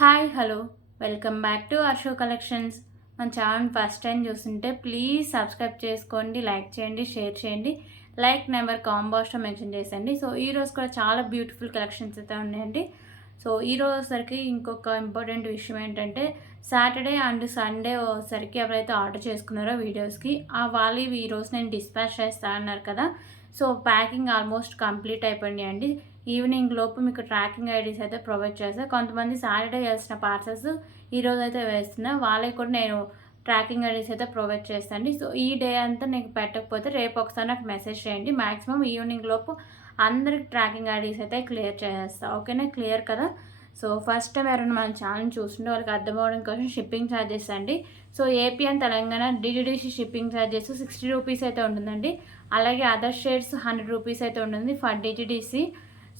Hi hello welcome back to Arsho collections. మన channel first time చూస్తుంటే please subscribe చేసుకోండి, like చేయండి, షేర్ చేయండి. లైక్ నెంబర్ కాంబోస్లో మెన్షన్ చేసండి. సో ఈరోజు కూడా చాలా బ్యూటిఫుల్ కలెక్షన్స్ అయితే ఉన్నాయండి. సో ఈరోజు సరికి ఇంకొక ఇంపార్టెంట్ విషయం ఏంటంటే సాటర్డే అండ్ సండే సరికి ఎవరైతే ఆర్డర్ చేసుకున్నారో వీడియోస్కి వాళ్ళు ఈరోజు నేను డిస్పాచ్ చేస్తా అన్నారు కదా. సో ప్యాకింగ్ ఆల్మోస్ట్ కంప్లీట్ అయిపోయింది అండి. ఈవినింగ్ లోపు మీకు ట్రాకింగ్ ఐడీస్ అయితే ప్రొవైడ్ చేస్తాను. కొంతమంది సాటర్డే వేసిన పార్సల్స్ ఈరోజు అయితే వేస్తున్నా, వాళ్ళకి కూడా నేను ట్రాకింగ్ ఐడీస్ అయితే ప్రొవైడ్ చేస్తాను. సో ఈ డే అంతా నీకు పెట్టకపోతే రేపు ఒకసారి నాకు మెసేజ్ చేయండి. మ్యాక్సిమం ఈవినింగ్ లోపు అందరికి ట్రాకింగ్ ఐడీస్ అయితే క్లియర్ చేసేస్తాను. ఓకేనా, క్లియర్ కదా. సో ఫస్ట్ టైం ఎవరైనా మన ఛానల్ చూస్తుంటే వాళ్ళకి అర్థమవడం కోసం షిప్పింగ్ ఛార్జెస్ అండి. So AP and Telangana DDDC shipping charges 60 రూపీస్ అయితే ఉంటుందండి. అలాగే అదర్ స్టేట్స్ 100 రూపీస్ అయితే ఉంటుంది for DTDC.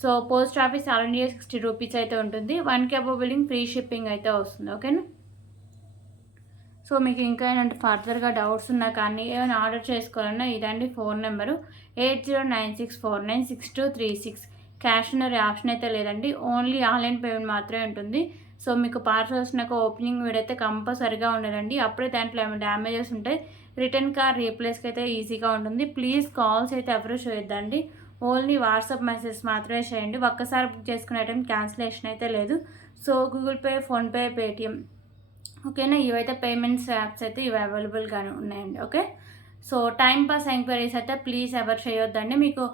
So post office all India 60 రూపీస్ అయితే ఉంటుంది. 1K above billing free shipping అయితే వస్తుంది. ఓకేనా. సో మీకు ఇంకా ఏంటంటే ఫర్దర్గా డౌట్స్ ఉన్నా కానీ ఏమైనా ఆర్డర్ చేసుకోవాలన్నా ఇదండి phone number 8096496236. Cash on option అయితే లేదండి, ఓన్లీ ఆన్లైన్ పేమెంట్ మాత్రమే ఉంటుంది. సో మీకు పార్సల్స్ నాకు ఓపెనింగ్ వీడియో అయితే కంపల్సరీగా ఉండదండి. అప్పుడే దాంట్లో ఏమైనా డ్యామేజెస్ ఉంటాయి, రిటర్న్ కార్ రీప్లేస్కి అయితే ఈజీగా ఉంటుంది. ప్లీజ్ కాల్స్ అయితే ఎవరు చేయొద్దండి, ఓన్లీ వాట్సాప్ మెసేజ్ మాత్రమే చేయండి. ఒక్కసారి బుక్ చేసుకునే టైం క్యాన్సిలేషన్ అయితే లేదు. So Google pay, PhonePe, Paytm, ఓకేనా, ఇవైతే పేమెంట్స్ యాప్స్ అయితే ఇవి అవైలబుల్గానే ఉన్నాయండి. Okay. So time pass enquiries అయితే ప్లీజ్ ఎవరు చేయొద్దండి. మీకు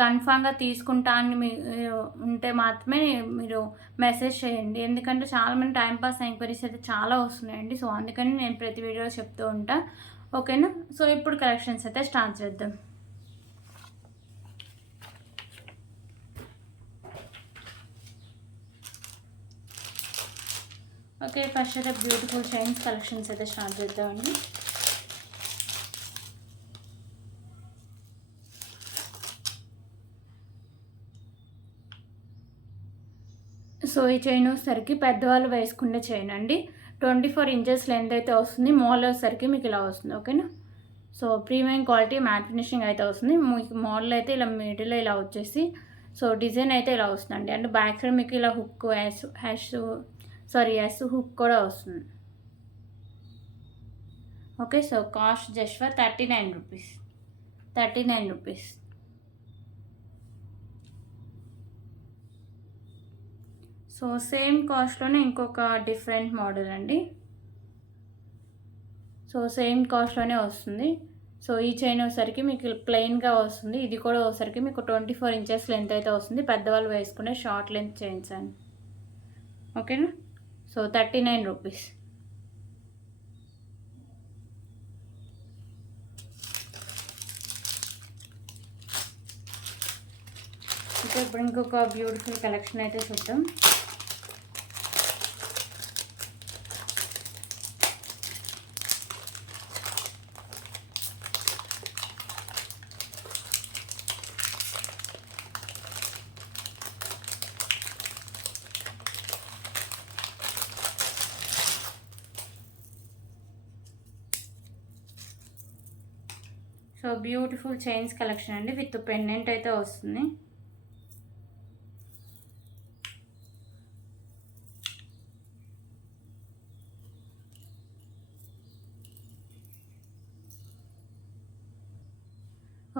కన్ఫామ్గా తీసుకుంటా అని ఉంటే మాత్రమే మీరు మెసేజ్ చేయండి. ఎందుకంటే చాలామంది టైం పాస్ ఎంక్వైరీస్ అయితే చాలా వస్తున్నాయండి. సో అందుకని నేను ప్రతి వీడియో చెప్తూ ఉంటా. ఓకేనా. సో ఇప్పుడు కలెక్షన్స్ అయితే స్టార్ట్ చేద్దాం. ఓకే, ఫస్ట్ అయితే బ్యూటిఫుల్ చైన్స్ కలెక్షన్స్ అయితే స్టార్ట్ చేద్దామండి. సో ఈ చైన్ వచ్చేసరికి పెద్దవాళ్ళు వేసుకునే చైన్ అండి. 24 ఇంచెస్ లెంత్ అయితే వస్తుంది. మోడల్ వచ్చేసరికి మీకు ఇలా వస్తుంది. ఓకేనా. So premium quality matte finishing అయితే వస్తుంది. మీకు మోడల్ అయితే ఇలా మిడిల్లో ఇలా వచ్చేసి సో డిజైన్ అయితే ఇలా వస్తుందండి. అంటే బ్యాక్ సైడ్ మీకు ఇలా హుక్ ఎస్ హుక్ కూడా వస్తుంది. Okay. So cost just for 39 rupees. 39 rupees. So same కాస్ట్లోనే ఇంకొక డిఫరెంట్ మోడల్ అండి. సో సేమ్ కాస్ట్లోనే వస్తుంది. సో ఈ చైన్ వచ్చేసరికి మీకు ప్లెయిన్గా వస్తుంది. ఇది కూడా వచ్చేసరికి మీకు 24 ఇంచెస్ లెంత్ అయితే వస్తుంది. పెద్దవాళ్ళు వేసుకునే షార్ట్ లెంత్ చైన్స్ అండి. ఓకేనా. సో 39 రూపీస్. ఓకే, ఇప్పుడు ఇంకొక బ్యూటిఫుల్ కలెక్షన్ అయితే చూద్దాం. సో బ్యూటిఫుల్ చైన్స్ కలెక్షన్ అండి, విత్ పెండెంట్ అయితే వస్తుంది.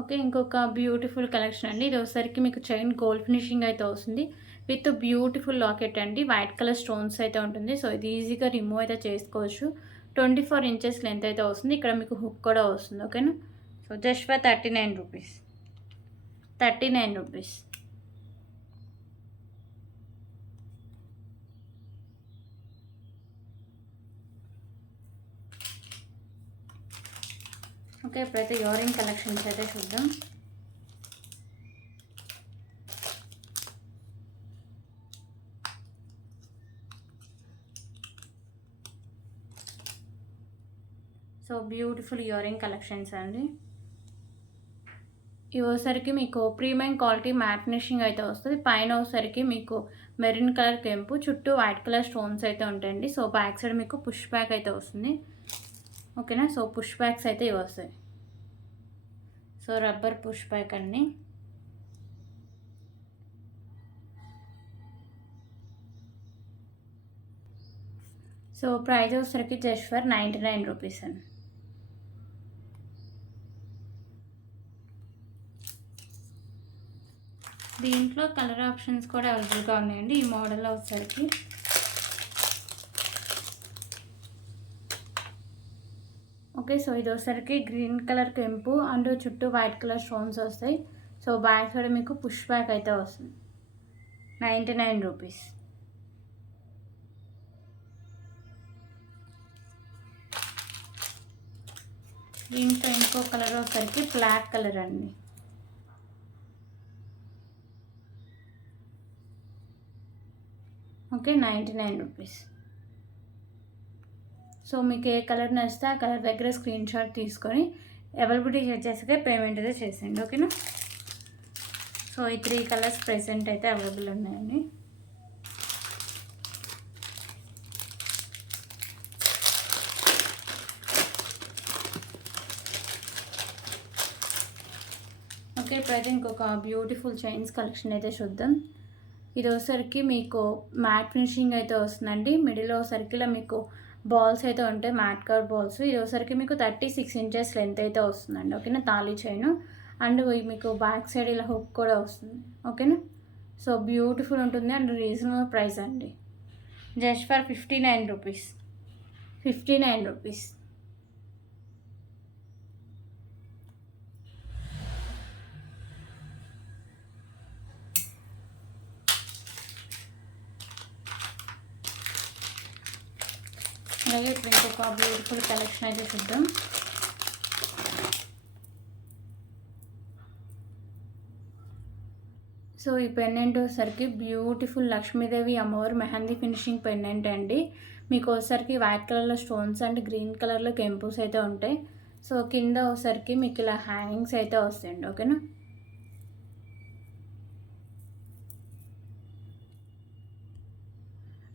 ఓకే, ఇంకొక బ్యూటిఫుల్ కలెక్షన్ అండి. ఇది వచ్చేసరికి మీకు చైన్ గోల్డ్ ఫినిషింగ్ అయితే వస్తుంది విత్ బ్యూటిఫుల్ లాకెట్ అండి. వైట్ కలర్ స్టోన్స్ అయితే ఉంటుంది. సో ఇది ఈజీగా రిమూవ్ అయితే చేసుకోవచ్చు. 24 ఇంచెస్ లెంత్ అయితే వస్తుంది. ఇక్కడ మీకు హుక్ కూడా వస్తుంది. ఓకేనా. So just for 39 rupees. 39 rupees. Okay, ఇప్పుడైతే ఇయర్ రింగ్ కలెక్షన్స్ అయితే చూద్దాం. So beautiful ear ring collections అండి. ఇవసరికి మీకు ప్రీమియం క్వాలిటీ మ్యాట్ ఫినిషింగ్ అయితే వస్తుంది. పైన వచ్చేసరికి మీకు మెరూన్ కలర్ కెంపు, చుట్టూ వైట్ కలర్ స్టోన్స్ అయితే ఉంటాయండి. సో బ్యాక్ సైడ్ మీకు పుష్ బ్యాక్ అయితే వస్తుంది. ఓకేనా. సో పుష్ బ్యాక్స్ అయితే ఇవి వస్తాయి. సో రబ్బర్ పుష్ బ్యాక్ అండి. సో ప్రైస్ వచ్చేసరికి జస్ట్ ఫర్ 99 రూపీస్ అండి. దీంట్లో కలర్ ఆప్షన్స్ కూడా అవైలబుల్గా ఉన్నాయండి ఈ మోడల్లో వచ్చేసరికి. ఓకే, సో ఇది వచ్చేసరికి గ్రీన్ కలర్ కెంపు అండ్ చుట్టూ వైట్ కలర్ స్టోన్స్ వస్తాయి. సో బ్యాక్ సైడ్ మీకు పుష్ బ్యాక్ అయితే వస్తుంది. 99 రూపీస్. దీంట్లో ఇంకో కలర్ వచ్చేసరికి బ్లాక్ కలర్ అండి. ఓకే, 99 రూపీస్. సో మీకు ఏ కలర్ నచ్చితే ఆ కలర్ దగ్గర స్క్రీన్ షాట్ తీసుకొని అవైలబిలిటీ చెక్ చేసాక పేమెంట్ అయితే చేసేయండి. ఓకేనా. సో ఈ 3 కలర్స్ ప్రెసెంట్ అయితే అవైలబుల్ ఉన్నాయండి. ఓకే, ఇప్పుడైతే ఇంకొక బ్యూటిఫుల్ చైన్స్ కలెక్షన్ అయితే చూద్దాం. ఇది వచ్చేసరికి మీకు మ్యాట్ ఫినిషింగ్ అయితే వస్తుందండి. మిడిల్లో సర్కిల్లో మీకు బాల్స్ అయితే ఉంటాయి, మ్యాట్ కవర్ బాల్స్. ఇది వచ్చేసరికి మీకు 36 ఇంచెస్ లెంత్ అయితే వస్తుందండి. ఓకేనా. తాళీ చైన్ అండ్ మీకు బ్యాక్ సైడ్ ఇలా హుక్ కూడా వస్తుంది. ఓకేనా. సో బ్యూటిఫుల్ ఉంటుంది అండ్ రీజనబుల్ ప్రైస్ అండి. Just for 59 rupees. 59 రూపీస్. అలాగే ఇప్పుడు ఇంకొక బ్యూటిఫుల్ కలెక్షన్ అయితే చూద్దాం. సో ఈ పెండెంట్ వచ్చేసరికి బ్యూటిఫుల్ లక్ష్మీదేవి అమ్మవారు మెహందీ ఫినిషింగ్ పెండెంట్ అండి. మీకు వచ్చేసరికి వైట్ కలర్లో స్టోన్స్ అండ్ గ్రీన్ కలర్లో కెంపుస్ అయితే ఉంటాయి. సో కింద వచ్చేసరికి మీకు ఇలా హ్యాంగింగ్స్ అయితే వస్తాయండి. ఓకేనా.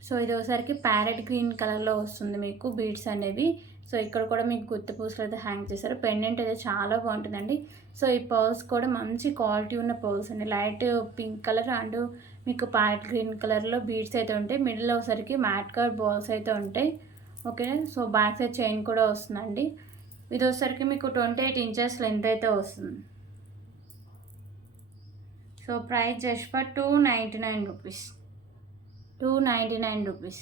సో ఇది ఒకసారికి ప్యారెట్ గ్రీన్ కలర్లో వస్తుంది మీకు బీడ్స్ అనేవి. సో ఇక్కడ కూడా మీకు గుత్తి పూసలు అయితే హ్యాంగ్ చేశారు. పెండెంట్ అయితే చాలా బాగుంటుందండి. సో ఈ పర్ల్స్ కూడా మంచి క్వాలిటీ ఉన్న పర్ల్స్ అండి. లైట్ పింక్ కలర్ అండ్ మీకు ప్యారెట్ గ్రీన్ కలర్లో బీడ్స్ అయితే ఉంటాయి. మిడిల్లో ఒకసారికి మ్యాట్ కలర్ బాల్స్ అయితే ఉంటాయి. Okay, so back side chain కూడా వస్తుందండి. ఇది వచ్చేసరికి మీకు 28 ఇంచెస్ లెంత్ అయితే వస్తుంది. సో ప్రైస్ జస్ట్ ఫర్ 299 రూపీస్. 299 రూపీస్.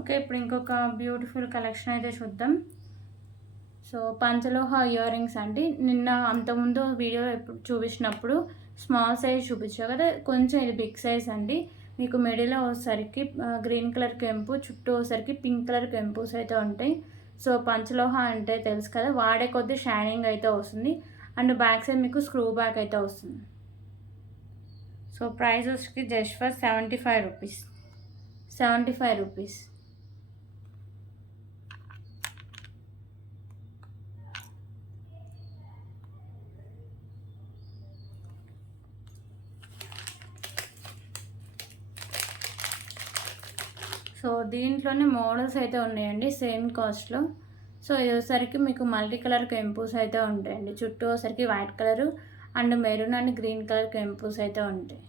ఓకే, ఇప్పుడు ఇంకొక బ్యూటిఫుల్ కలెక్షన్ అయితే చూద్దాం. సో పంచలోహ ఇయర్ రింగ్స్ అండి. నిన్న అంతకుముందు వీడియో ఎప్పుడు చూపించినప్పుడు స్మాల్ సైజ్ చూపించావు కదా, కొంచెం ఇది బిగ్ సైజ్ అండి. మీకు మిడిల్లో వచ్చేసరికి గ్రీన్ కలర్ కెంపు, చుట్టూ వచ్చేసరికి పింక్ కలర్ కెంపుస్ అయితే ఉంటాయి. సో పంచలోహ అంటే తెలుసు కదా, వాడే కొద్దీ షైనింగ్ అయితే వస్తుంది అండ్ బ్యాక్ సైడ్ మీకు స్క్రూ బ్యాక్ అయితే వస్తుంది. సో ప్రైస్ వచ్చి జస్ట్ ఫర్ 75 రూపీస్. 75 రూపీస్. సో దీంట్లోనే మోడల్స్ అయితే ఉన్నాయండి సేమ్ కాస్ట్లో. సో ఇది వచ్చేసరికి మీకు మల్టీ కలర్ కెంపుస్ అయితే ఉంటాయండి. చుట్టూ వచ్చేసరికి white colour and maroon and green colour కెంపుస్ అయితే ఉంటాయి.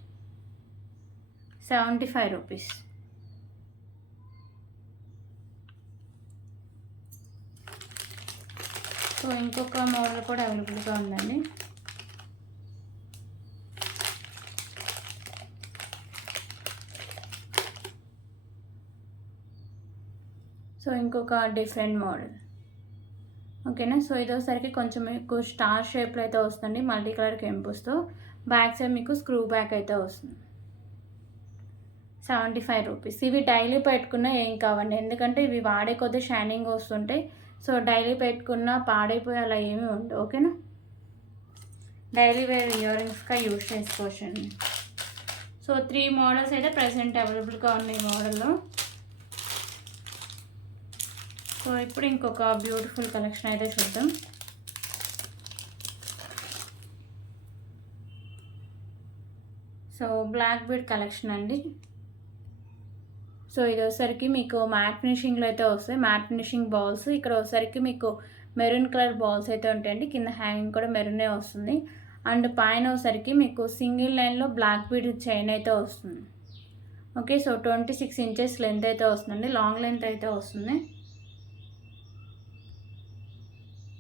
75 రూపీస్. సో ఇంకొక మోడల్ కూడా అవైలబుల్గా ఉందండి. సో ఇంకొక డిఫరెంట్ మోడల్. ఓకేనా. సో ఇది వచ్చేసరికి కొంచెం మీకు స్టార్ షేప్లో అయితే వస్తుంది మల్టీ కలర్ కెంపుస్తో. బ్యాక్ సైడ్ మీకు స్క్రూ బ్యాక్ అయితే వస్తుంది. 75 రూపీస్. ఇవి డైలీ పెట్టుకున్నా ఏం కావండి, ఎందుకంటే ఇవి వాడే కొద్దీ షైనింగ్ వస్తుంటాయి. సో డైలీ పెట్టుకున్నా పాడైపోయి అలా ఏమీ ఉండవు. ఓకేనా. డైలీ వేర్ ఇయర్ రింగ్స్గా యూజ్ చేసుకోవచ్చండి. సో 3 మోడల్స్ అయితే ప్రెసెంట్ అవైలబుల్గా ఉన్నాయి ఈ మోడల్లో. సో ఇప్పుడు ఇంకొక బ్యూటిఫుల్ కలెక్షన్ అయితే చూద్దాం. సో బ్లాక్ బీడ్ కలెక్షన్ అండి. సో ఇది వచ్చేసరికి మీకు మ్యాట్ ఫినిషింగ్లో అయితే వస్తాయి, మ్యాట్ ఫినిషింగ్ బాల్స్. ఇక్కడ వచ్చేసరికి మీకు మెరూన్ కలర్ బాల్స్ అయితే ఉంటాయండి, కింద హ్యాంగింగ్ కూడా మెరూనే వస్తుంది. అండ్ పైన వచ్చేసరికి మీకు సింగిల్ లైన్లో బ్లాక్ బీడ్ చైన్ అయితే వస్తుంది. ఓకే, సో 26 ఇంచెస్ లెంత్ అయితే వస్తుందండి, లాంగ్ లెంత్ అయితే వస్తుంది.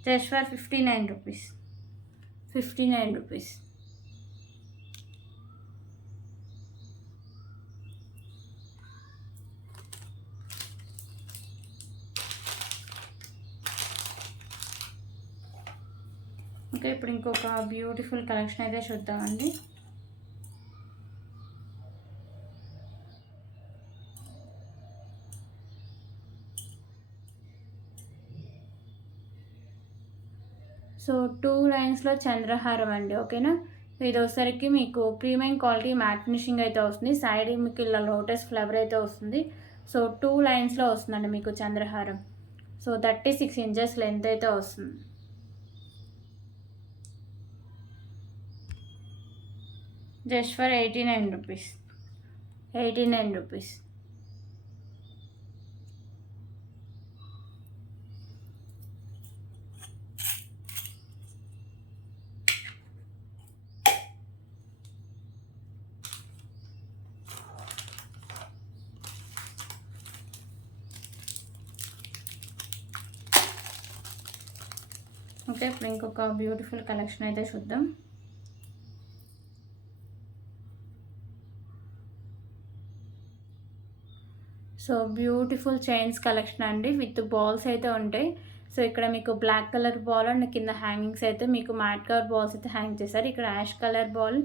Just for 59 rupees. 59 rupees. Okay, ఇప్పుడు ఇంకొక బ్యూటిఫుల్ కలెక్షన్ అయితే చూద్దామండి. సో 2 లైన్స్లో చంద్రహారం అండి. ఓకేనా, ఇది వచ్చేసరికి మీకు ప్రీమియం క్వాలిటీ మ్యాట్ ఫినిషింగ్ అయితే వస్తుంది. సైడ్ మీకు ఇలా లోటస్ ఫ్లవర్ అయితే వస్తుంది. సో 2 లైన్స్లో వస్తుందండి మీకు చంద్రహారం. సో 36 ఇంచెస్ లెంత్ అయితే వస్తుంది. Just for 89 rupees. 89 rupees. Okay, ఇప్పుడు ఇంకొక బ్యూటిఫుల్ కలెక్షన్ అయితే చూద్దాం. సో బ్యూటిఫుల్ చైన్స్ కలెక్షన్ అండి, విత్ బాల్స్ అయితే ఉంటాయి. సో ఇక్కడ మీకు బ్లాక్ కలర్ బాల్ అండ్ కింద హ్యాంగింగ్స్ అయితే మీకు మ్యాట్ కలర్ బాల్స్ అయితే హ్యాంగ్ చేశారు. ఇక్కడ ash colour ball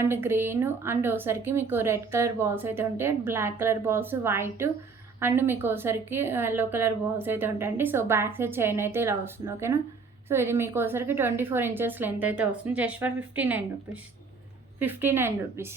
and green and ఒకసారికి మీకు రెడ్ కలర్ బాల్స్ అయితే ఉంటాయి. Black colour balls, white and మీకు ఒకసారికి ఎల్లో కలర్ బాల్స్ అయితే ఉంటాయండి. సో బ్యాక్ సైడ్ చైన్ అయితే ఇలా వస్తుంది. ఓకేనా, సో ఇది మీకు ఒకసారికి 24 ఇంచెస్ లెంత్ అయితే వస్తుంది. Just for 59 rupees. 59 rupees.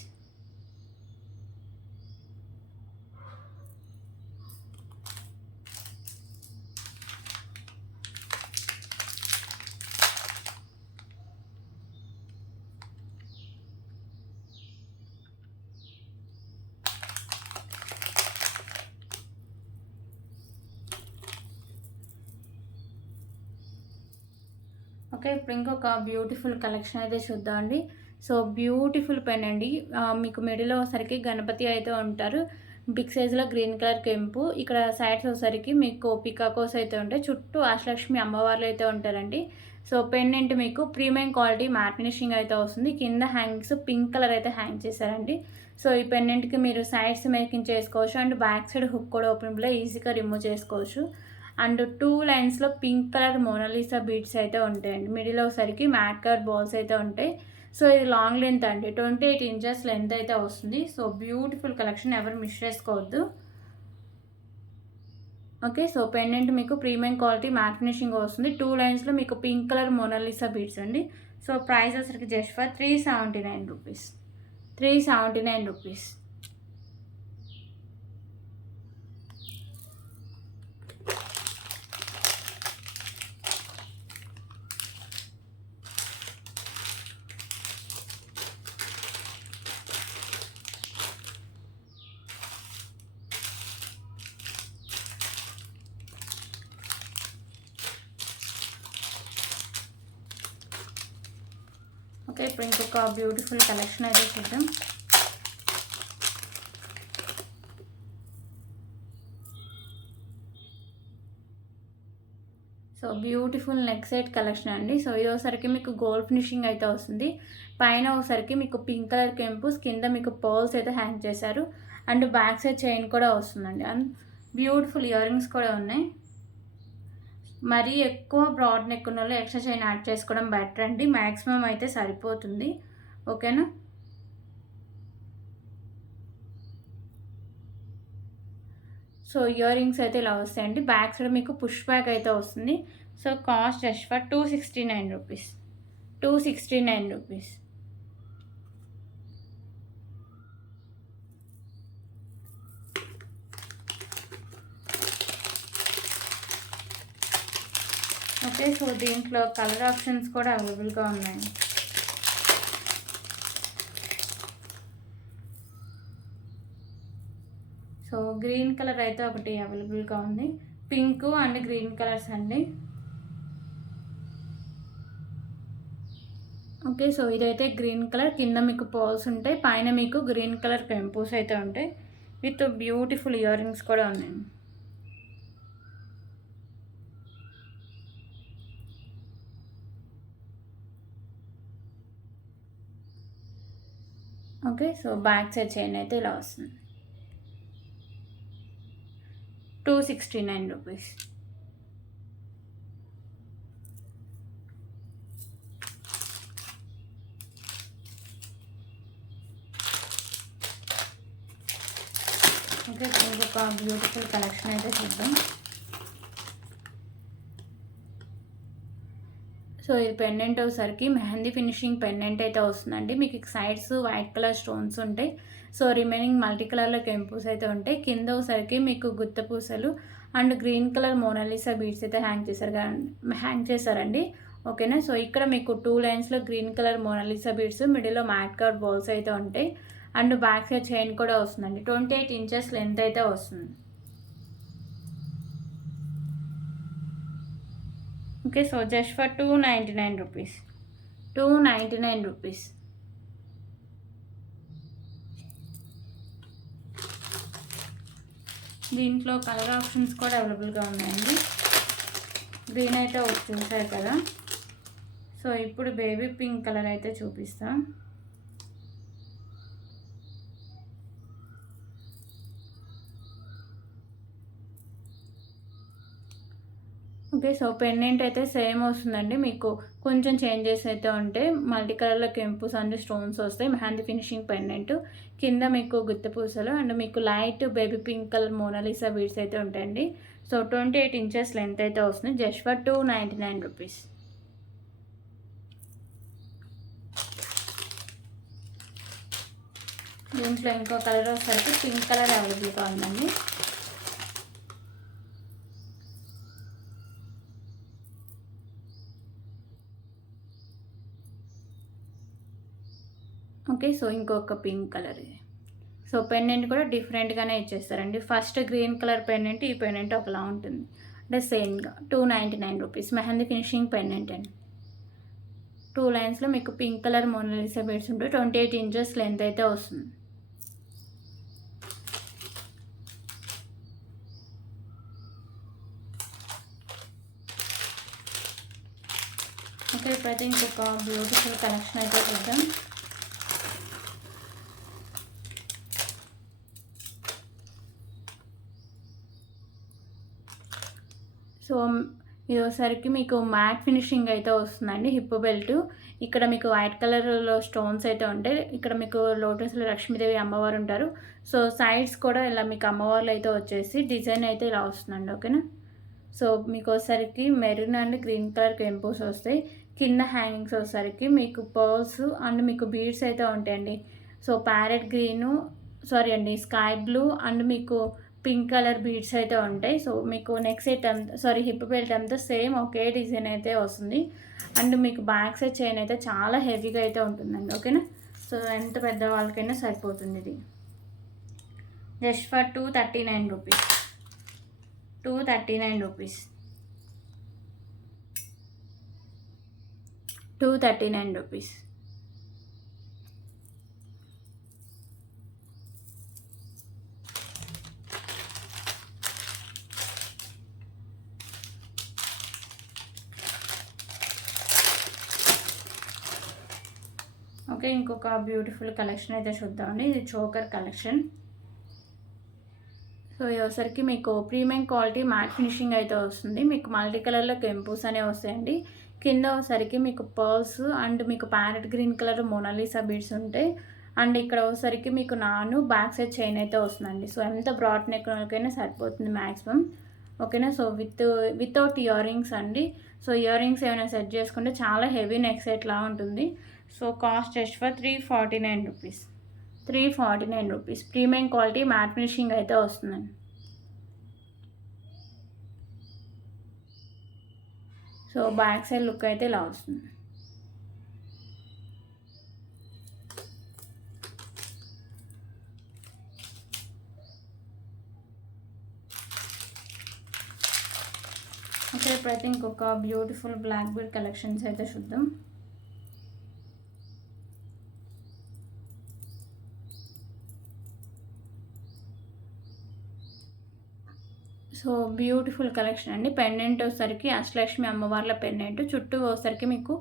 Okay, ఇప్పుడు ఇంకొక బ్యూటిఫుల్ కలెక్షన్ అయితే చూద్దామండి. సో బ్యూటిఫుల్ పెన్ అండి, మీకు మిడిల్లో ఒకసారికి గణపతి అయితే ఉంటారు. బిగ్ సైజులో గ్రీన్ కలర్ కెంపు. ఇక్కడ సైడ్స్ ఒకసారికి మీకు పికాకోస్ అయితే ఉంటాయి. చుట్టూ అష్టలక్ష్మి అమ్మవార్లు అయితే ఉంటారండి. సో పెండెంట్ మీకు ప్రీమియం క్వాలిటీ మ్యాట్ ఫినిషింగ్ అయితే వస్తుంది. కింద హ్యాంగ్స్ పింక్ కలర్ అయితే హ్యాంగ్ చేశారండి. సో ఈ పెండెంట్కి మీరు సైడ్స్ మేకింగ్ చేసుకోవచ్చు అండ్ బ్యాక్ సైడ్ హుక్ కూడా ఓపెనబుల్ ఈజీగా రిమూవ్ చేసుకోవచ్చు. అండ్ 2 లైన్స్లో పింక్ కలర్ మోనాలిసా బీడ్స్ అయితే ఉంటాయండి. మిడిల్ ఒకసారికి మ్యాట్ కలర్ బాల్స్ అయితే ఉంటాయి. సో ఇది లాంగ్ లెంత్ అండి, 28 ఇంచెస్ లెంత్ అయితే వస్తుంది. సో బ్యూటిఫుల్ కలెక్షన్, ఎవరు మిస్ చేసుకోవద్దు. ఓకే, సో పెండెంట్ మీకు ప్రీమియం క్వాలిటీ మ్యాట్ ఫినిషింగ్ వస్తుంది. 2 లైన్స్లో మీకు పింక్ కలర్ మోనాలిసా బీడ్స్ అండి. సో ప్రైస్ వచ్చరికి జస్ట్ ఫర్ 379 రూపీస్. 379 రూపీస్. ఓకే, ఇప్పుడు ఇంకొక బ్యూటిఫుల్ కలెక్షన్ అయితే చూద్దాం. So beautiful neck set collection అండి. సో ఇది ఒకసారికి మీకు గోల్డ్ ఫినిషింగ్ అయితే వస్తుంది. పైన ఒకసారికి మీకు పింక్ కలర్ కెంపుస్, కింద మీకు పర్ల్స్ అయితే హ్యాంగ్ చేశారు అండ్ బ్యాక్ సైడ్ చైన్ కూడా వస్తుందండి. అండ్ బ్యూటిఫుల్ ఇయర్ రింగ్స్ కూడా ఉన్నాయి. మరీ ఎక్కువ బ్రాడ్ నెక్ ఉన్న వాళ్ళు ఎక్స్ట్రా చైన్ యాడ్ చేసుకోవడం బెటర్ అండి, మ్యాక్సిమం అయితే సరిపోతుంది. ఓకేనా, సో ఇయర్ రింగ్స్ అయితే ఇలా వస్తాయండి. బ్యాక్ సైడ్ మీకు పుష్ బ్యాక్ అయితే వస్తుంది. సో కాస్ట్ జస్ట్ ఫర్ 269 రూపీస్. 269 రూపీస్. ఓకే, సో దీంట్లో కలర్ ఆప్షన్స్ కూడా అవైలబుల్గా ఉన్నాయి. సో గ్రీన్ కలర్ అయితే ఒకటి అవైలబుల్గా ఉంది, పింక్ అండ్ గ్రీన్ కలర్స్ అండి. ఓకే, సో ఇదైతే గ్రీన్ కలర్, కింద మీకు పర్ల్స్ ఉంటాయి, పైన మీకు గ్రీన్ కలర్ కెంపూస్ అయితే ఉంటాయి విత్ బ్యూటిఫుల్ ఇయర్ రింగ్స్ కూడా ఉన్నాయి. Okay, so back side chain అయితే ఇలా వస్తుంది, 269 రూపీస్. ఓకే, ఇంకొక బ్యూటిఫుల్ కలెక్షన్ అయితే చూద్దాం. సో ఇది పెండెంట్ వచ్చేసరికి మెహందీ ఫినిషింగ్ పెండెంట్ అయితే వస్తుందండి. మీకు సైడ్స్ వైట్ కలర్ స్టోన్స్ ఉంటాయి, సో రిమైనింగ్ మల్టీ కలర్లో కెంపూస్ అయితే ఉంటాయి. కింద వచ్చేసరికి మీకు గుత్త పూసలు and green colour Monalisa beads అయితే హ్యాంగ్ చేశారండి. ఓకేనా, సో ఇక్కడ మీకు 2 లైన్స్లో గ్రీన్ కలర్ మోనాలిసా బీడ్స్, మిడిల్లో మ్యాట్ కలర్ బాల్స్ అయితే ఉంటాయి అండ్ బ్యాక్ సైడ్ చైన్ కూడా వస్తుందండి. 28 ఇంచెస్ లెంత్ అయితే వస్తుంది. ఓకే, సో జస్ట్ ఫర్ 299 రూపీస్, 299 రూపీస్. దీంట్లో కలర్ ఆప్షన్స్ కూడా అవైలబుల్గా ఉన్నాయండి. గ్రీన్ అయితే చూసారు కదా, సో ఇప్పుడు బేబీ పింక్ కలర్ అయితే చూపిస్తాం. ఓకే, సో పెండెంట్ అయితే సేమ్ వస్తుందండి. మీకు కొంచెం చేంజెస్ అయితే ఉంటాయి. మల్టీ కలర్లో కెంపుస్ అండ్ స్టోన్స్ వస్తాయి. మెహందీ ఫినిషింగ్ పెండెంట్, కింద మీకు గుత్త పూసలు అండ్ మీకు light baby pink colour Monalisa beads అయితే ఉంటాయండి. సో 28 ఇంచెస్ లెంత్ అయితే వస్తుంది, జస్ట్ ఫర్ 299 రూపీస్. దీంట్లో ఇంకో కలర్ వచ్చేసరికి పింక్ కలర్ అవైలబుల్గా ఉందండి. ఓకే, సో ఇంకొక పింక్ కలర్. సో పెండెంట్ కూడా డిఫరెంట్గానే ఇచ్చేస్తారండి. ఫస్ట్ గ్రీన్ కలర్ పెండెంట్, ఈ పెండెంట్ ఒకలా ఉంటుంది అంటే సేమ్గా. 299 రూపీస్ మెహందీ ఫినిషింగ్ పెండెంట్ అండి. 2 లైన్స్లో మీకు పింక్ కలర్ మోనాలిసా బీడ్స్ ఉంటాయి. 28 ఇంచెస్ లెంత్ అయితే వస్తుంది. ఓకే, ఇప్పుడైతే ఇంకొక బ్యూటిఫుల్ కలెక్షన్ అయితే చూద్దాం. సో ఇది వచ్చేసరికి మీకు మ్యాట్ ఫినిషింగ్ అయితే వస్తుందండి. హిప్ బెల్ట్, ఇక్కడ మీకు వైట్ కలర్లో స్టోన్స్ అయితే ఉంటాయి. ఇక్కడ మీకు లోటస్లో లక్ష్మీదేవి అమ్మవారు ఉంటారు. సో సైడ్స్ కూడా ఇలా మీకు అమ్మవార్లు అయితే వచ్చేసి డిజైన్ అయితే ఇలా వస్తుందండి. ఓకేనా, సో మీకు వచ్చేసరికి మెరూన్ అండ్ గ్రీన్ కలర్ కెంపోస్ వస్తాయి. కింద హ్యాంగింగ్స్ వచ్చేసరికి మీకు పర్ల్స్ అండ్ మీకు బీడ్స్ అయితే ఉంటాయండి. So parrot green sky blue and మీకు పింక్ కలర్ బీడ్స్ అయితే ఉంటాయి. సో మీకు నెక్ సెట్ హిప్ బెల్ట్ అంతా సేమ్ ఒకే డిజైన్ అయితే వస్తుంది అండ్ మీకు బ్యాక్ సైడ్ చైన్ అయితే చాలా హెవీగా అయితే ఉంటుందండి. ఓకేనా, సో ఎంత పెద్ద వాళ్ళకైనా సరిపోతుంది. ఇది జస్ట్ ఫర్ 239 రూపీస్, 239 రూపీస్, 239 రూపీస్. ఓకే, ఇంకొక బ్యూటిఫుల్ కలెక్షన్ అయితే చూద్దామండి. ఇది చోకర్ కలెక్షన్. సో ఇది వచ్చరికి మీకు ప్రీమియం క్వాలిటీ మ్యాట్ ఫినిషింగ్ అయితే వస్తుంది. మీకు మల్టీ కలర్లో కెంపూస్ అనేవి వస్తాయండి. కింద వచ్చరికి మీకు పర్ల్స్ అండ్ మీకు parrot green colour Monalisa beads ఉంటాయి అండ్ ఇక్కడ వచ్చరికి మీకు బ్యాక్ సైడ్ చైన్ అయితే వస్తుందండి. సో ఎంత బ్రాడ్ నెక్ అయినా సరిపోతుంది మ్యాక్సిమం. ఓకేనా, సో వితౌట్ ఇయర్ రింగ్స్ అండి. సో ఇయర్ రింగ్స్ ఏమైనా సెట్ చేసుకుంటే చాలా హెవీ నెక్ సెట్ లా ఉంటుంది. సో కాస్ట్ జస్ట్ ఫర్ 349 రూపీస్, 349 rupees. Premium quality matte finishing అయితే వస్తుందండి. సో బ్యాక్ సైడ్ లుక్ అయితే ఇలా వస్తుంది. ఓకే, ఇప్పుడైతే ఇంకొక బ్యూటిఫుల్ బ్లాక్ బీడ్ కలెక్షన్స్ అయితే చూద్దాం. సో బ్యూటిఫుల్ కలెక్షన్ అండి. పెండెంట్ వచ్చేసరికి అష్టలక్ష్మి అమ్మవార్ల పెండెంట్, చుట్టూ వచ్చేసరికి మీకు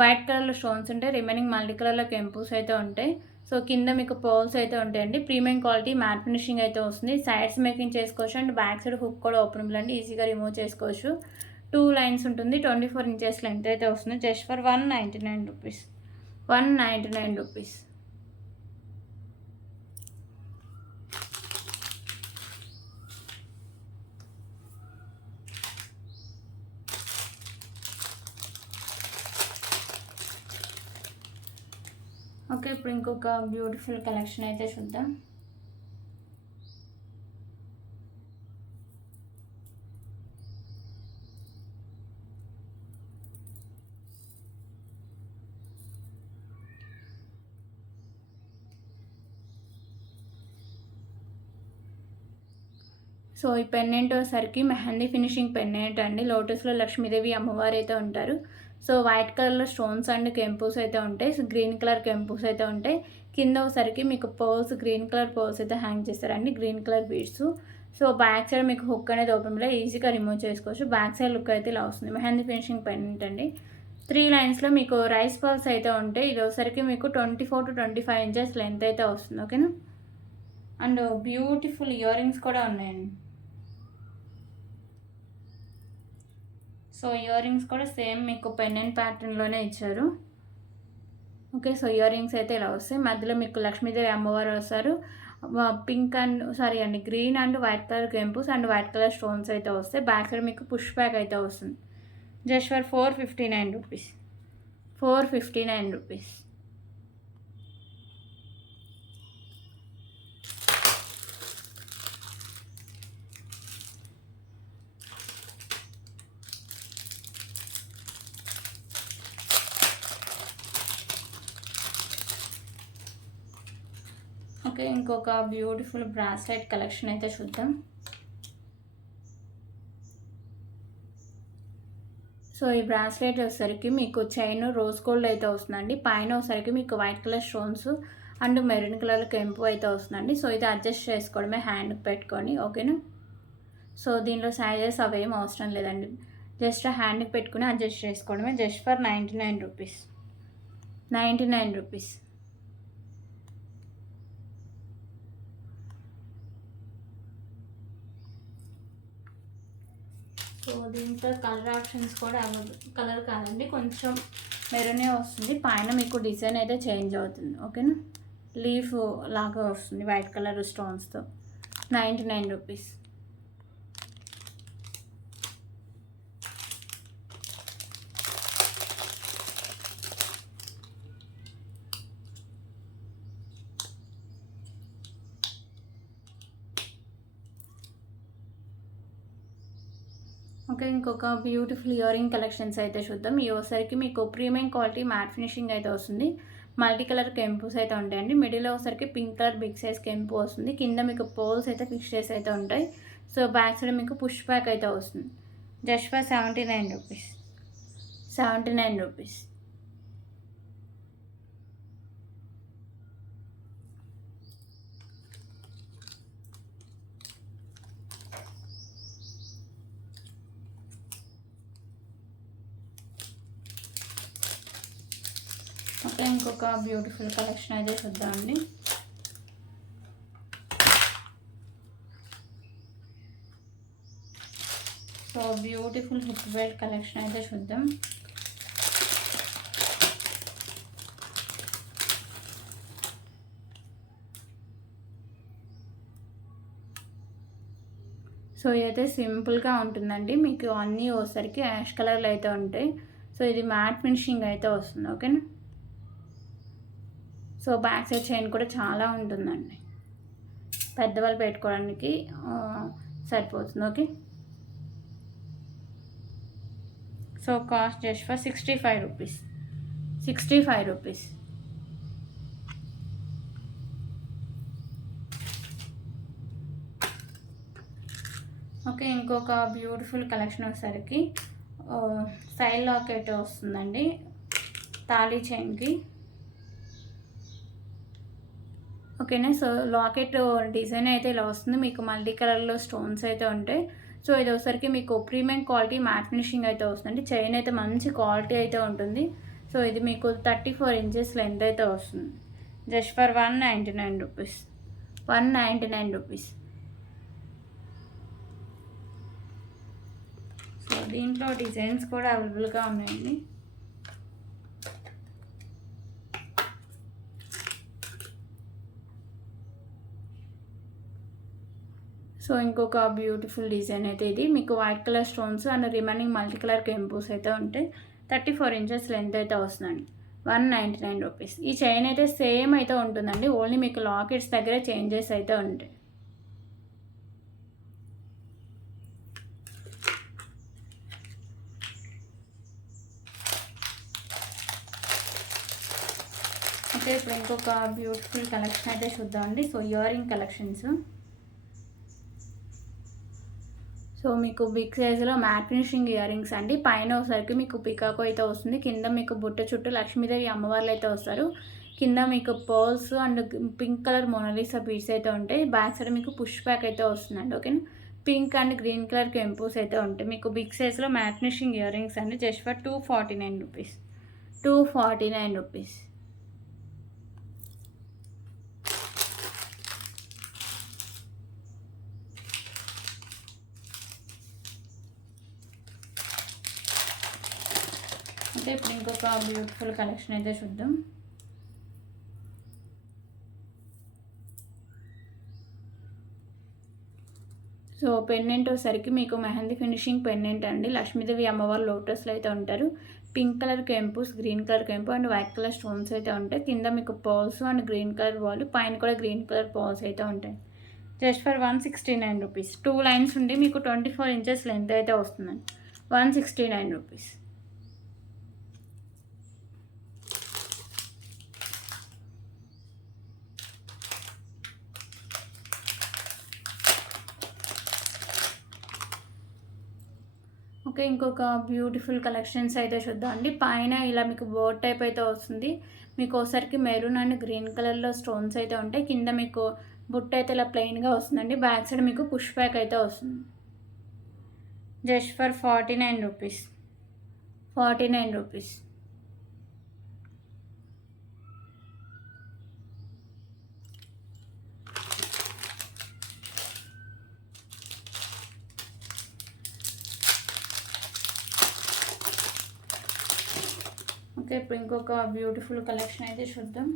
వైట్ కలర్లో స్టోన్స్ ఉంటాయి, రిమైనింగ్ మల్టీ కలర్లో కెంపుస్ అయితే ఉంటాయి. సో కింద మీకు పర్ల్స్ అయితే ఉంటాయండి. ప్రీమియం క్వాలిటీ మ్యాట్ ఫినిషింగ్ అయితే వస్తుంది. సైడ్స్ మేకింగ్ చేసుకోవచ్చు అండ్ బ్యాక్ సైడ్ హుక్ కూడా ఓపెనబుల్ అండి, ఈజీగా రిమూవ్ చేసుకోవచ్చు. 2 లైన్స్ ఉంటుంది, 24 ఇంచెస్ లెంత్ అయితే వస్తుంది. జస్ట్ ఫర్ 199 రూపీస్, 199 రూపీస్. ఓకే, ఇప్పుడు ఇంకొక బ్యూటిఫుల్ కలెక్షన్ అయితే చూద్దాం. సో ఈ పెన్నెంట్ వచ్చేసరికి మెహందీ ఫినిషింగ్ పెన్నెంట్ అండి. లోటస్లో లక్ష్మీదేవి అమ్మవారు అయితే ఉంటారు. సో వైట్ కలర్లో స్టోన్స్ అండ్ కెంపుస్ అయితే ఉంటాయి. సో గ్రీన్ కలర్ కెంపుస్ అయితే ఉంటాయి. కింద ఒకసారికి మీకు పర్ల్స్, గ్రీన్ కలర్ పర్ల్స్ అయితే హ్యాంగ్ చేస్తారండి, green colour beads. So back side మీకు హుక్ అనేది ఓపెన్లో ఈజీగా రిమూవ్ చేసుకోవచ్చు. బ్యాక్ సైడ్ లుక్ అయితే ఇలా వస్తుంది. మెహందీ ఫినిషింగ్ పెన్నెంట్ అండి. 3 లైన్స్లో మీకు రైస్ పర్ల్స్ అయితే ఉంటాయి. ఇది ఒకసారికి మీకు 24 to 25 ఇంచెస్ లెంత్ అయితే వస్తుంది. ఓకేనా. అండ్ బ్యూటిఫుల్ ఇయర్ రింగ్స్ కూడా ఉన్నాయండి. సో ఇయర్ రింగ్స్ కూడా సేమ్ మీకు పెండెంట్ ప్యాటర్న్లోనే ఇచ్చారు. ఓకే, సో ఇయర్ రింగ్స్ అయితే ఇలా వస్తాయి. మధ్యలో మీకు లక్ష్మీదేవి అమ్మవారు వస్తారు. Pink and green and white colour కెంపుస్ అండ్ వైట్ కలర్ స్టోన్స్ అయితే వస్తాయి. బ్యాక్ సైడ్ మీకు పుష్ బ్యాక్ అయితే వస్తుంది. Just for 459 rupees, 459 rupees. Okay, ఇంకొక బ్యూటిఫుల్ బ్రాస్లెట్ కలెక్షన్ అయితే చూద్దాం. సో ఈ బ్రాస్లెట్ వచ్చేసరికి మీకు చైన్ రోజ్ గోల్డ్ అయితే వస్తుందండి. పైన వచ్చేసరికి మీకు white colour stones and maroon colour కెంపు అయితే వస్తుందండి. సో ఇది అడ్జస్ట్ చేసుకోవడమే హ్యాండ్కి పెట్టుకొని. ఓకేనా. సో దీనిలో సైజెస్ అవేం అవసరం లేదండి, జస్ట్ హ్యాండ్కి పెట్టుకుని అడ్జస్ట్ చేసుకోవడమే. జస్ట్ ఫర్ 99 రూపీస్, 99 రూపీస్. సో దీంట్లో కలర్ ఆప్షన్స్ కూడా కలర్ కాదండి, కొంచెం మెరూనే వస్తుంది. పైన మీకు డిజైన్ అయితే చేంజ్ అవుతుంది. ఓకేనా. లీఫ్ లాగా వస్తుంది వైట్ కలర్ స్టోన్స్తో. 99 రూపీస్. ఓకే, ఇంకొక బ్యూటిఫుల్ ఇయర్ రింగ్ కలెక్షన్స్ అయితే చూద్దాం. ఈ ఒకసారికి మీకు ప్రీమియం క్వాలిటీ మ్యాట్ ఫినిషింగ్ అయితే వస్తుంది. మల్టీ కలర్ కెంపుస్ అయితే ఉంటాయండి. మిడిల్లో ఒకసారికి పింక్ కలర్ బిగ్ సైజ్ కెంపు వస్తుంది. కింద మీకు పోల్స్ అయితే ఫిక్స్ చేసి అయితే ఉంటాయి. సో బ్యాక్ సైడ్ మీకు పుష్ బ్యాక్ అయితే వస్తుంది. జస్ట్ ఫర్ 79 రూపీస్, 79 రూపీస్. ఓకే, ఇంకొక బ్యూటిఫుల్ కలెక్షన్ అయితే చూద్దామండి. So beautiful hip belt collection అయితే చూద్దాం. సో ఇదైతే సింపుల్గా ఉంటుందండి. మీకు అన్నీ ఒకసారికి యాష్ కలర్లో అయితే ఉంటాయి. సో ఇది మ్యాట్ ఫినిషింగ్ అయితే వస్తుంది. ఓకేనా. సో బ్యాక్ సైడ్ చైన్ కూడా చాలా ఉంటుందండి, పెద్దవాళ్ళు పెట్టుకోవడానికి సరిపోతుంది. Okay, so cost just for 65 రూపీస్, 65 రూపీస్. ఓకే, ఇంకొక బ్యూటిఫుల్ కలెక్షన్ వచ్చేసరికి స్టైల్ లాకెట్ వస్తుందండి తాళీ చైన్కి. ఓకేనా. సో లాకెట్ డిజైన్ అయితే ఇలా వస్తుంది, మీకు మల్టీ కలర్లో స్టోన్స్ అయితే ఉంటాయి. సో ఇది ఒకసారికి మీకు ప్రీమియం క్వాలిటీ మ్యాట్ ఫినిషింగ్ అయితే వస్తుంది. చైన్ అయితే మంచి క్వాలిటీ అయితే ఉంటుంది. సో ఇది మీకు 34 ఇంచెస్ లెంత్ అయితే వస్తుంది. జస్ట్ ఫర్ 199 రూపీస్. 199 రూపీస్. సో దీంట్లో డిజైన్స్ కూడా అవైలబుల్గా ఉన్నాయండి. సో ఇంకొక బ్యూటిఫుల్ డిజైన్ అయితే ఇది మీకు white colour stones and remaining multi colour కెంపూస్ అయితే ఉంటాయి. 34 ఇంచెస్ లెంత్ అయితే వస్తుందండి. 199 రూపీస్. ఈ చైన్ అయితే సేమ్ అయితే ఉంటుందండి, ఓన్లీ మీకు లాకెట్స్ దగ్గర చేంజెస్ అయితే ఉంటాయి. అయితే ఇప్పుడు ఇంకొక బ్యూటిఫుల్ కలెక్షన్ అయితే చూద్దామండి. So year ring collections. So మీకు బిగ్ సైజులో మ్యాట్ ఫినిషింగ్ ఇయర్ రింగ్స్ అండి. పైన ఒకసారికి మీకు పికాకో అయితే వస్తుంది, కింద మీకు బుట్ట చుట్టూ లక్ష్మీదేవి అమ్మవార్లు అయితే వస్తారు. కింద మీకు pearls and pink colour Monalisa beads అయితే ఉంటాయి. బ్యాక్ సైడ్ మీకు పుష్ బ్యాక్ అయితే వస్తుందండి. ఓకేనా. పింక్ అండ్ గ్రీన్ కలర్ కెంపూస్ అయితే ఉంటాయి. మీకు బిగ్ సైజ్లో మ్యాట్ ఫినిషింగ్ ఇయర్ రింగ్స్ అండి. Just for 249 rupees. 249 రూపీస్. అంటే ఇప్పుడు ఇంకొక బ్యూటిఫుల్ కలెక్షన్ అయితే చూద్దాం. సో పెండెంట్ వచ్చేసరికి మీకు మెహందీ ఫినిషింగ్ పెండెంట్ అండి. లక్ష్మీదేవి అమ్మవారు లోటస్లో అయితే ఉంటారు. పింక్ కలర్ కెంపుస్, గ్రీన్ కలర్ కెంపు అండ్ వైట్ కలర్ స్టోన్స్ అయితే ఉంటాయి. కింద మీకు pearls and green colour ball, పైన కూడా గ్రీన్ కలర్ పర్ల్స్ అయితే ఉంటాయి. జస్ట్ ఫర్ 169 రూపీస్. 2 లైన్స్ ఉండి మీకు 24 ఇంచెస్ లెంత్ అయితే వస్తుందండి. 169 రూపీస్. ఓకే, ఇంకొక బ్యూటిఫుల్ కలెక్షన్స్ అయితే చూద్దాం అండి. పైన ఇలా మీకు బోర్డ్ టైప్ అయితే వస్తుంది. మీకు ఒకసారికి మెరూన్ అండ్ గ్రీన్ కలర్లో స్టోన్స్ అయితే ఉంటాయి. కింద మీకు బుట్ట అయితే ఇలా ప్లెయిన్గా వస్తుందండి. బ్యాక్ సైడ్ మీకు పుష్ బ్యాక్ అయితే వస్తుంది. జస్ట్ ఫర్ 49 రూపీస్. 49 రూపీస్. ఓకే, ఇప్పుడు ఇంకొక బ్యూటిఫుల్ కలెక్షన్ అయితే చూద్దాం.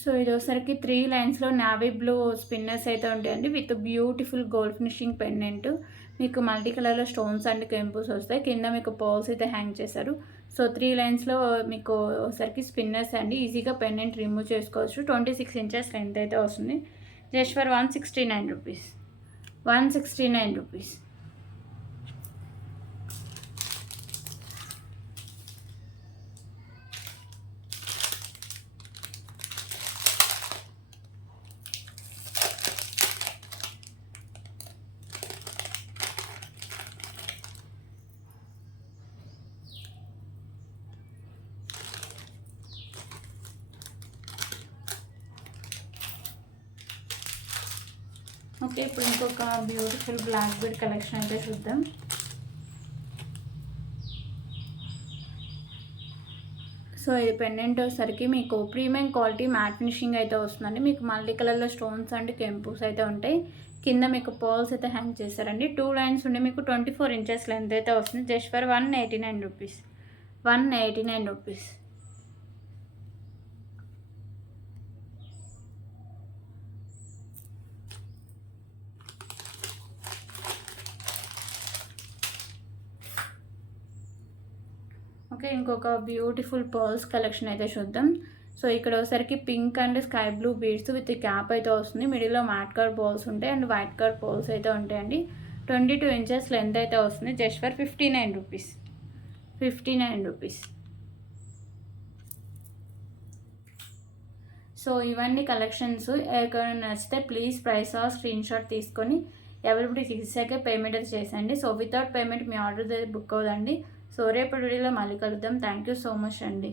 సో ఇది ఒకసారికి 3 లైన్స్లో నావీ బ్లూ స్పిన్నర్స్ అయితే ఉంటాయండి with beautiful gold finishing pendant. మీకు మల్టీ కలర్లో స్టోన్స్ అండ్ కెంపుస్ వస్తాయి. కింద మీకు పర్ల్స్ అయితే హ్యాంగ్ చేశారు. సో 3 లైన్స్లో మీకు ఒకసారికి స్పిన్నర్స్ అండి. ఈజీగా పెండెంట్ రిమూవ్ చేసుకోవచ్చు. 26 ఇంచెస్ లెంత్ అయితే వస్తుంది. జస్ట్ ఫర్ 169 రూపీస్. 169 రూపీస్. ఓకే, ఇప్పుడు ఇంకొక బ్యూటిఫుల్ బ్లాక్ బీడ్ కలెక్షన్ అయితే చూద్దాం. సో ఇది పెండెంట్ వచ్చేసరికి మీకు ప్రీమియం క్వాలిటీ మ్యాట్ ఫినిషింగ్ అయితే వస్తుందండి. మీకు మల్టీ కలర్లో స్టోన్స్ అండ్ కెంపుస్ అయితే ఉంటాయి. కింద మీకు పర్ల్స్ అయితే హ్యాంగ్ చేస్తారండి. 2 లైన్స్ ఉండి మీకు 24 ఇంచెస్ లెంత్ అయితే వస్తుంది. Just for 189 rupees. 189 rupees. Okay, ఇంకొక బ్యూటిఫుల్ పర్ల్స్ కలెక్షన్ అయితే చూద్దాం. సో ఇక్కడ ఒకసారికి pink and sky blue beads with cap అయితే వస్తుంది. మిడిల్లో మ్యాట్ కలర్ బాల్స్ ఉంటాయి అండ్ వైట్ కలర్ బాల్స్ అయితే ఉంటాయండి. 22 ఇంచెస్ లెంత్ అయితే వస్తుంది. Just for 59 rupees. 59 rupees. So ఇవన్నీ కలెక్షన్స్ ఎవరికైనా నచ్చితే please price or screenshot తీసుకొని అవైలబిలిటీ తీసాకే పేమెంట్ అయితే చేసేయండి. సో వితౌట్ పేమెంట్ మీ ఆర్డర్ బుక్ అవ్వదండి. సో రేపటి వీడియోలో మళ్ళీ కలుద్దాం. థ్యాంక్ యూ సో మచ్ అండి.